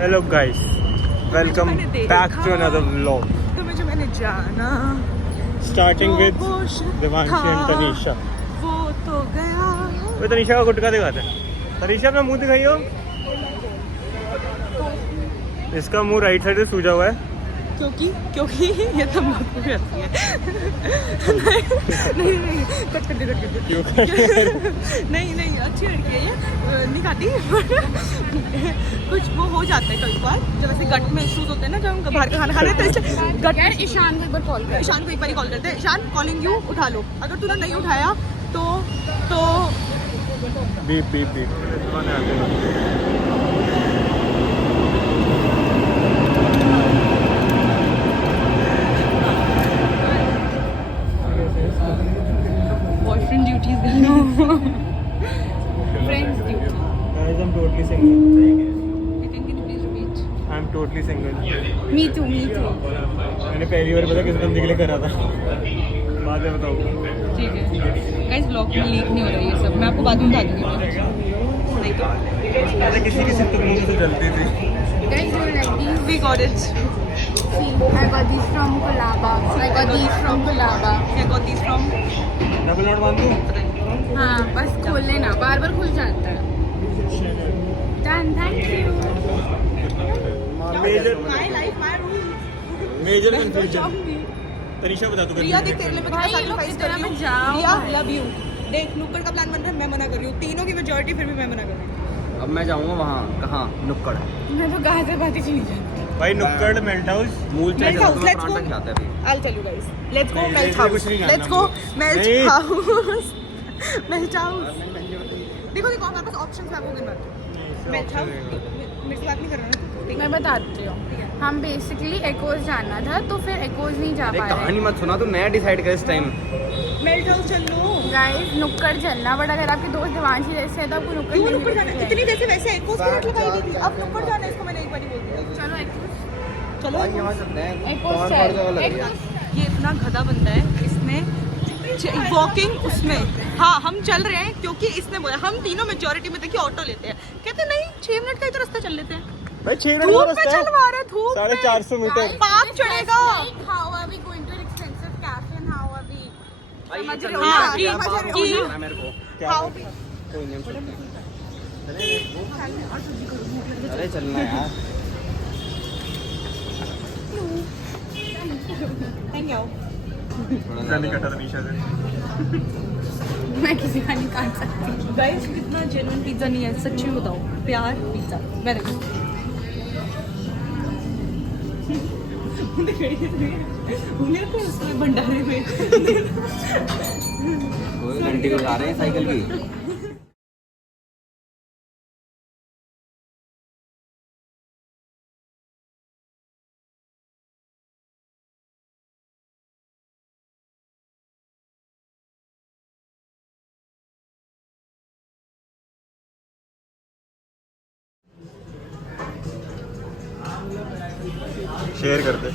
Hello guys, welcome back to another vlog. तुम्हें जो मैंने जाना स्टार्टिंग विद वो देवांशी एंड तनीषा। वो तो गया। वो तनीषा का गुटका दिखाते हैं। तनीषा अपना मुंह दिखाइयो। इसका मुंह राइट साइड से सूजा हुआ है क्योंकि ये तो बहुत को करती है। नहीं कट कर दे नहीं अच्छी लड़की है ये, नहीं खाती। कुछ वो हो जाता है कई बार जब ऐसे गट में इश्यूज होते हैं ना, जब हम बाहर का खाना खा रहे हैं तो इसलिए गट। यार ईशान को एक बार कॉल कर, ईशान को एक बार कॉल करते हैं। ईशान कॉलिंग यू, उठा लो। अगर तूने नहीं उठाया तो beep beep beep. Boyfriend duties friends duty. Guys, I'm totally single. Can you please repeat? I'm totally single. Me too. मैंने पहली बार पता किस बंदे के लिए करा था, बाद में बताऊंगा। ठीक है गाइस, ब्लॉग में लीक नहीं हो रहा है ये सब, मैं आपको बाद में बता दूंगी। नहीं तो पहले किसी तो मुंह से जलती थी। Guys, you like these? we got it. See, I got these from Colaba. I got these from Colaba. I got these from double not बांध दूं? हाँ, बस खोल लेना, बार खुल जाता है। Done, thank you. Major my life my rule. Major confusion. Tanisha बता तू रिया देख तेरे लिए मैं भाई, कितना ये लोग sacrifice इस कर तरह रही हूँ। मत जाओ रिया भाई। Love you. देख नुक्कड़ का प्लान बन रहा है, मैं मना कर रही हूँ। तीनों की मेजॉरिटी फिर भी मैं मना कर रही हूँ। अब मैं जाऊंगा वहाँ कहाँ नुक्कड़ मैं तो गाजर बातें चली जाती। भाई नुक्कड़ मेल्ट हाउस। मूल Melt house, let's go. तक जाता है अभी। I'll tell you guys. Let's go नहीं, melt इसमें house. कुछ नहीं जानना Let's go मुझे। melt नहीं। house. Melt house. देखो हमारे पास ऑप्शंस है, आपको गिनवा। मेल्ट हाउस मेरे से बात नहीं कर रहा ना। मैं बताती हूँ, हम बेसिकली एकोज जाना था तो फिर एकोज नहीं जा अरे पा कहानी रहे। मत सुना, तू नया डिसाइड कर इस टाइम। मेल्ट हाउस चल लो। गाइस, नुक्कड़ चलना, बट अगर आपके दोस्त दिवांशी जैसे है तो आपको नुक्कड़ क्यों नहीं नुक्कड़ जाना है? जाना इतनी देर से वैसे एक कोस की रेट लगाई गई थी, अब नुक्कड़ जाना है, इसको मैंने एक बार ही बोल दिया। चलो एकोज। चलो यहाँ चलते हैं। एकोज कौन चल। कौन जगह लग रही है? एकोज। ये इतना गधा बंदा है, इसने वॉकिंग उसमें। हाँ, हम चल रहे हैं क्योंकि इसने बोला। हम तीनों मेजॉरिटी में देखिए ऑटो लेते हैं, कहते नहीं 6 मिनट का ही तो रास्ता चल लेते हैं। भाई 6 मिनट धूप में चलवा रहे, धूप में 450 मीटर। पाप चढ़ेगा। How are we going to an expensive cafe and how are we? भाई समझ चल रहे हो रही ना? है, कि- क्या बात कि- हो रहा है मेरे को? How we- कोई नहीं, हम चलते हैं। अरे चलना यार। Thank you. थोड़ा नहीं ज़्यादा। कटा तनीषा से। मैं किसी का नहीं काट सकती। गाइस, इतना जेन्युइन पिज्जा नहीं है, सच्ची में बताओ। प्यार पिज्जा मैं देखो। उन्हें तो उसमें भंडारे में कोई घंटी को जा रहे हैं साइकिल की। शेयर कर दे।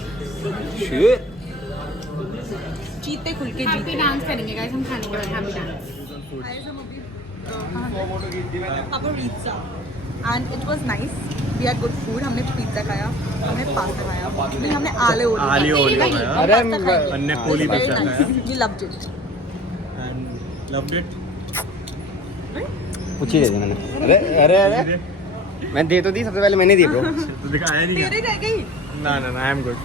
शेर। जीते खुल के हैप्पी जीते। डांस करेंगे गाइस, हम खाने के बाद happy dance. Pizza and it was nice. We had good food. हमने पिज्जा खाया, हमने पास्ता खाया, नहीं हमने आलू आलू ओलियो खाया। अरे अन्य पोली पिज्जा खाया we loved it. And loved it. कुछ ही दे दी मैंने। अरे अरे अरे मैं दे तो दी, सबसे पहले मैंने दी ब्रो। तो दिखाया नहीं। तेरे रह गई। ना आई एम गुड।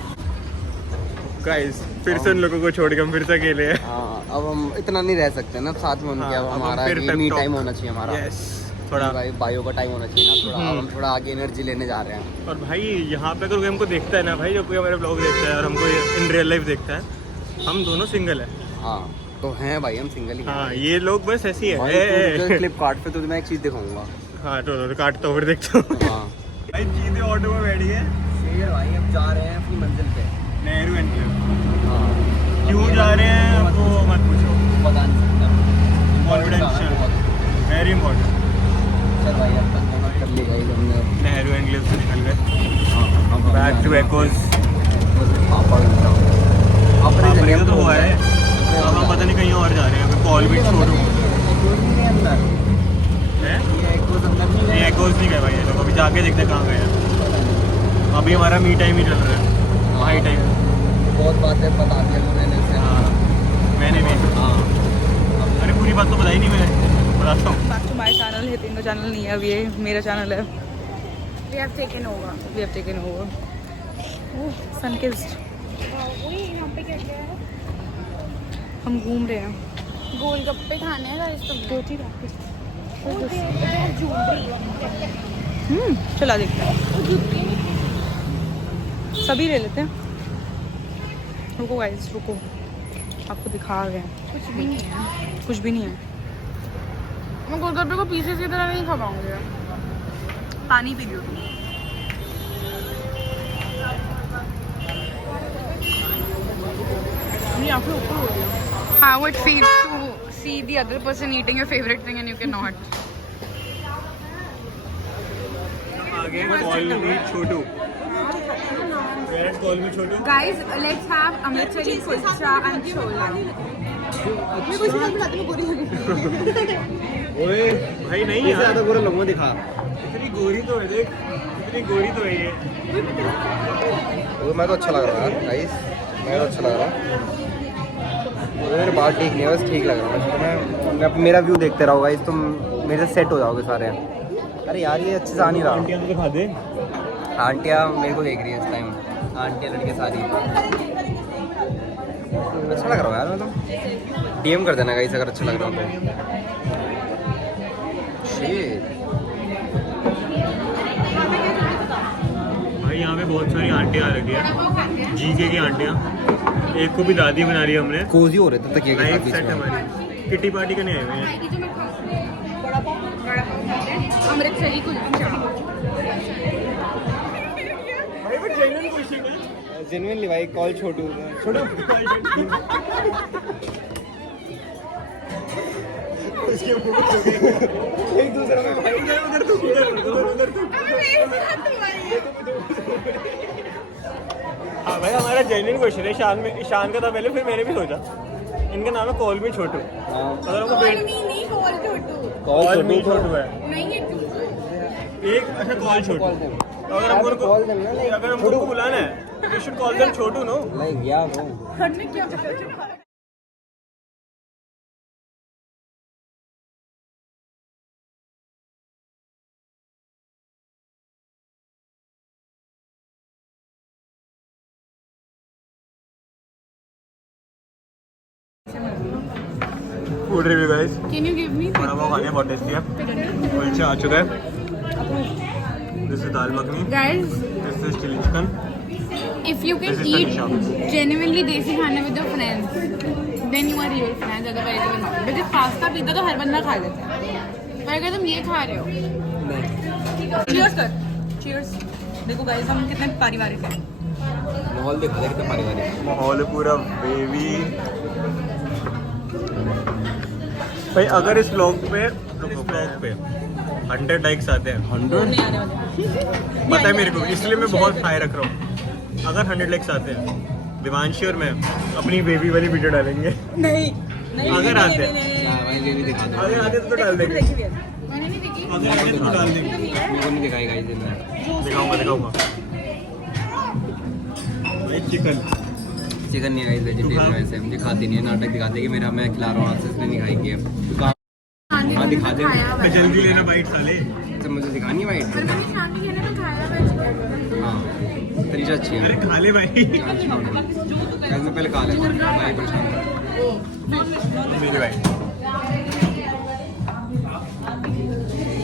गाइस, फिर से उन लोगों को छोड़ के हम फिर से अकेले हैं। हाँ, अब हम इतना नहीं रह सकते ना साथ में उनके। अब हाँ, अब हम हमारा फिर pep मी talk। टाइम होना चाहिए हमारा। यस, थोड़ा। भाई बायो का टाइम होना चाहिए ना थोड़ा। अब हम थोड़ा आगे एनर्जी लेने जा रहे हैं। और भाई यहाँ पे अगर कोई हमको देखता है ना भाई, जो कोई हमारे ब्लॉग देखता है और हमको इन रियल लाइफ देखता है, हम दोनों सिंगल है। हाँ तो हैं भाई, हम सिंगल ही हैं। हाँ, ये लोग बस ऐसी है। फ्लिपकार्ट पे तुझे मैं एक चीज दिखाऊंगा। हाँ तो काटता हूँ, फिर देखता हूँ। हाँ भाई सीधे ऑटो में बैठ गए। शेर भाई, अब जा रहे हैं अपनी मंजिल पे। नेहरू एनक्लेव। हाँ क्यों जा रहे हैं आपको मत पूछो। बता नहीं सकता। Confidential, very important. चल भाई, अब तक कर ली भाई हमने। नेहरू एनक्लेव से निकल गए हाँ बैक टू एकोज। पापड़ तो हुआ है, अब हम पता नहीं कहीं और जा रहे हैं। कॉल भी छोड़ो है। अंदर एकोज नहीं गए भाई ये लोग, अभी जाके देखते हैं कहाँ गए हैं। अभी हमारा मी टाइम ही चल रहा है, हाई टाइम। बहुत बातें बता दी मैंने से। हाँ मैंने भी। हाँ अरे पूरी बात तो बताई नहीं मैंने, बताता हूँ। Back to my channel. Hitin का चैनल नहीं है अब, ये मेरा चैनल है। We have taken over. We have taken over. Sun kissed. वही यहाँ पे क्या क्या है? हम घूम रहे हैं। गोलगप्पे खाने हैं गाइस तुम। चला देखते हैं, सभी ले लेते हैं। रुको गाइस रुको, आपको दिखा रहे हैं। कुछ भी नहीं है। कुछ भी नहीं है। मैं गोलगप्पे को पीसेस की तरह नहीं खा पाऊंगी। पानी P low. How it feels to see the other person eating your favorite thing and you cannot. आगे call me Chhotu. Call me Chhotu. Guys, let's have Amritsari kulcha and chola. ओए भाई नहीं इससे यार, ज़्यादा बुरा लोगों को दिखा। इतनी गोरी तो है देख, इतनी गोरी तो है ये। वो मैं तो अच्छा लग रहा है गाइस, मैं तो अच्छा लग रहा है। मेरे बाल ठीक नहीं है, बस ठीक लग रहा है। मैं मेरा व्यू देखते रहो गाइस, तुम मेरे से सेट हो जाओगे सारे। अरे यार ये अच्छे से आ नहीं रहा। आंटियाँ तो दिखा दे। आंटियाँ मेरे को देख रही है इस टाइम, आंटियाँ लड़के सारी। अच्छा लग रहा है यार, मतलब डीएम कर देना गाइस अगर अच्छा लग रहा हो तो। Shit. भाई यहाँ पे बहुत सारी आंटियाँ आ रखी है, जीके की आंटियाँ। एक को भी दादी बना रही है हमने। कोजी हो रहे थे तकिए के साथ लाइफ बीच सेट में। हमारी किटी पार्टी का नहीं आए हुए हैं। अमृतसरी कुलचा। भाई बट जेन्युइन क्वेश्चन है। जेन्युइनली भाई कॉल छोटू एक दूसरे में भाई उधर तू उधर तू। हाँ भाई हमारा जेन्युइन क्वेश्चन है। ईशान का था पहले, फिर मैंने भी सोचा। इनका नाम है कॉल मी छोटू। अगर हमको नहीं कॉल छोटू। कॉल मी छोटू है नहीं है छोटू। एक, अच्छा कॉल छोटू। तो अगर हमको Call them ना, like, अगर हमको उनको बुलाना है, we should call them Chhotu, no? Like या नो करने क्या? Food review guys. Can you give me? बड़ा पाव खाने बहुत टेस्टी है। कुलचा आ चुका है। This is dal makhani. Guys, this is chilli chicken. if you can This is eat Tanisha. genuinely desi खाना with your friends, then you are real friends. Otherwise you are not. Because pasta pizza तो हर बंदा खा लेता है, पर अगर तुम ये खा रहे हो, चीयर्स कर, चीयर्स। देखो गाइस हम कितने पारिवारिक हैं। माहौल देखो कितना पारिवारिक। माहौल पूरा बेबी। भाई अगर इस ब्लॉग पे 100 लाइक्स आते हैं, 100 नहीं आने वाले। पता है मेरे को, इसलिए मैं बहुत हाई रख रहा हूँ। अगर 100 लाइक्स आते हैं, दिवांशी और मैं अपनी बेबी वाली वीडियो डालेंगे। नहीं नहीं अगर नहीं, आते नहीं, हैं। नहीं, नहीं, भाई ये भी दिखा दो। अगर आते तो डाल देंगे। देखी भी है। मैंने नहीं देखी। अगर आते तो डाल देंगे। मेरे को नहीं दिखाई गाइस इधर। दिखाऊंगा। भाई चिकन। चिकन नहीं गाइस, वेजिटेरियन वैसे मुझे खाती नहीं है। नाटक दिखाते कि मेरा मैं खिला रहा हूँ आपसे, इसलिए नहीं खाएगी है। हाँ दिखा दे। मैं जल्दी लेना बाइट साले। तो मुझे दिखानी है पर भाई। मैंने शांति कहने में खाया वेज। हाँ तरीका अच्छी है। अरे खा ले भाई। गाइस मैं पहले खा लेता हूँ भाई, परेशान कर। मेरी बाइट।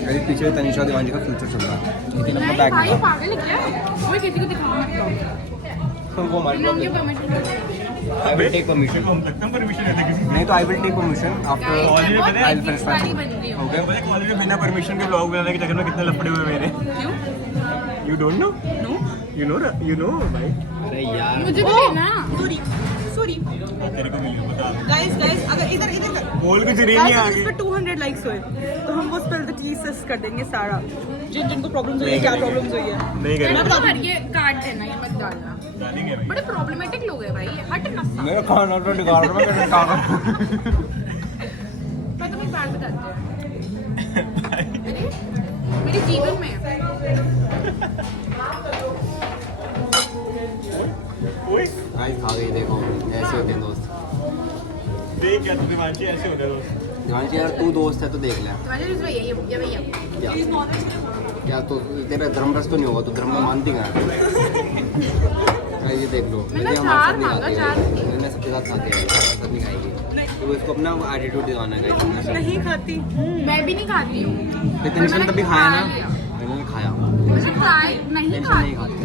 गाइस पीछे तनिषा दीवानी का फ्यूचर चल रहा है। लेकिन अपना बैग भाई दिखा। पागल है क्या? मैं किसी को दिखाऊंगा। वो हमारे मैंने उनकी blog permission. I will take permission. हम लगता है परमिशन लेते किसी नहीं तो I will take permission after I will finish वाली बन गई हो हूँ। गया। मुझे कॉलेज में बिना परमिशन के ब्लॉग बनाने के चक्कर में कितने लफड़े हुए मेरे। क्यों? You don't know? No you know भाई। अरे यार मुझे भी लेना। सॉरी तेरे को मिली बता। गाइस अगर इधर कर बोल कुछ नहीं गाइस है अगर इस आगे। पे 200 लाइक्स हुए तो हम वो स्पेल द टीसेस कर देंगे सारा, जिनको प्रॉब्लम्स हुई है, क्या प्रॉब्लम्स हुई है। नहीं मैंने करेंगे। तो ये काट देना, ये मत डालना। डालेंगे भाई। बड़े प्रॉब्लमेटिक लोग हैं भाई, हट ना। मेरा खाना तो निकाल रहा मैं कैसे खा रहा हूँ। मैं तुम्हें बात बताती हूँ। मेरे जीवन में गाइस खा गई देखो, ऐसे होते हैं दोस्त। देख क्या दिवांशी ऐसे होते हैं दोस्त। दिवांशी यार तू दोस्त है तो देख ले। भैया क्या तो तेरा धर्म रस तो नहीं होगा, तू धर्म में मानती क्या है? ये देख लो, मैंने ये हमारे साथ नहीं चार मांगा, खाती है, मैंने सबके साथ खाती है, हमारे साथ नहीं खाएगी। तो इसको अपना एटीट्यूड दिखाना है गाइस। नहीं खाती। मैं भी नहीं खाती हूँ। लेकिन इसने तभी खाया ना, लिया। मैंने खाया। मुझे ट्राई नहीं नहीं खाती। खाती।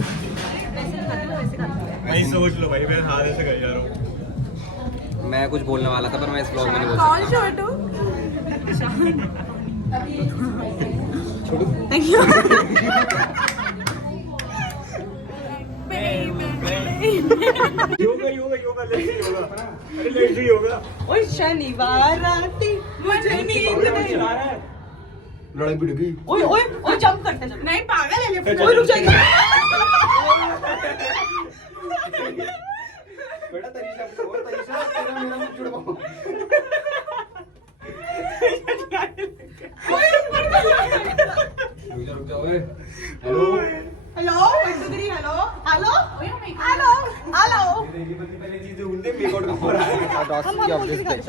नहीं सोच लो भाई, मैं हाथ ऐसे कर जा रहा हूँ। मैं कुछ बोलने वाला था पर मैं इस ब्लॉग में नहीं बोल सकता। कौन Chhotu? Thank you. Yoga yoga yoga let's yoga, अरे लेट्स योगा। ओए शनिवार राती मुझे नींद नहीं। लड़ाई भिड़ गई। ओए ओए ओए जंप करते चलो। नहीं पागल है ये। ओए रुक जाइए। बेटा तरीशा बोल, तरीशा तेरा मेरा मुंह छुड़वाओ। रुक जा ओए। Hello hello 1 2 3 hello hello hello hello. पहले चीजें उनसे मेकआउट का हो रहा है। Audacity of this bitch.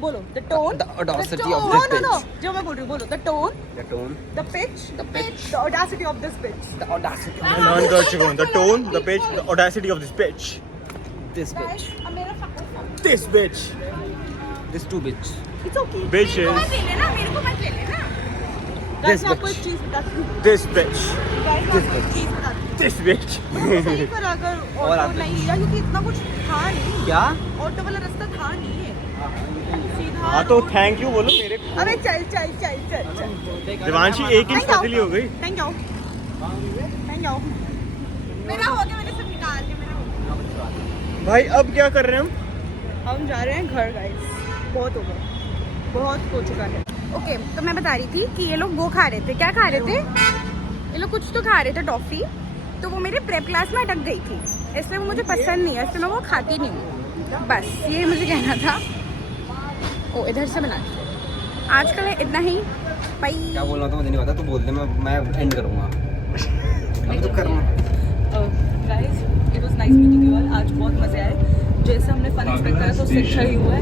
बोलो the tone The audacity of this no no bitch. जो मैं बोल रही हूँ बोलो the tone The tone, the pitch the audacity of this pitch. the audacity मैं लर्न कर चुका हूँ। The tone, the pitch, the audacity of this bitch. of this bitch. अब मेरा This bitch. This two bitch. It's okay. Bitch मत is ले लेना, मेरे को मत ले लेना। गाइस This मैं आपको bitch. एक चीज बताती हूँ। this bitch. गाइस मैं आपको एक चीज बताती हूँ। This bitch. सही पर अगर और ऑटो आगे। नहीं लिया क्योंकि इतना कुछ था नहीं। क्या? ऑटो वाला रास्ता था नहीं है। सीधा हाँ तो थैंक यू बोलो मेरे को। अरे चल चल चल चल चल। दिवांशी 1 इंच पतली हो गई। Thank you thank you. मेरा हो गया, मैंने सब निकाल लिया, मेरा हो गया। भाई अब क्या कर रहे हैं हम जा रहे हैं घर गाइस। बहुत हो गया, बहुत हो चुका है। ओके तो मैं बता रही थी कि ये लोग वो खा रहे थे। क्या खा रहे थे? ये लोग कुछ तो खा रहे थे, टॉफी। तो वो मेरे प्रेप क्लास में अटक गई थी, इसलिए वो मुझे पसंद नहीं है, इसलिए मैं वो खाती नहीं हूँ। बस ये मुझे कहना था। ओ इधर से बना आजकल है इतना ही। भाई क्या बोलना था मुझे नहीं पता, तू बोल दे, मैं एंड करूंगा। अभी तो करना। Guys it was nice meeting you all. आज बहुत मजे आए। जैसे हमने फन एक्सपेक्ट करा तो उससे अच्छा ही हुआ है।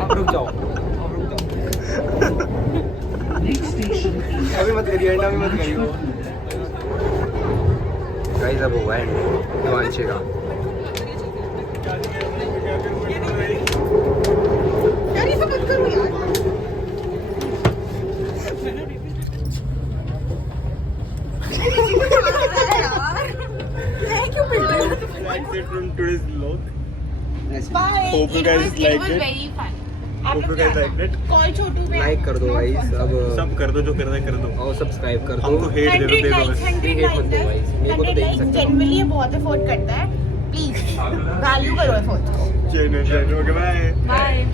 आप रुक जाओ, आप रुक जाओ। अभी मत करिए एंड, अभी मत करिए। गाइस अब हुआ एंड दिवांशी का। यार ये सब मत करो यार। That's it from today's vlog. बाय। Hope you guys liked it. Very fun. Hope you guys liked it. Call Chhotu पे लाइक कर दो गाइस, अब सब कर दो जो करना है कर दो। और सब्सक्राइब कर हमको दो। हेट दे दो बस। 100 Hate मत दो guys, मेरे को तो देख सकते हो। जनरली बहुत एफोर्ड करता है, प्लीज वैल्यू करो एफोर्ट को। चलो ओके बाय। बाय।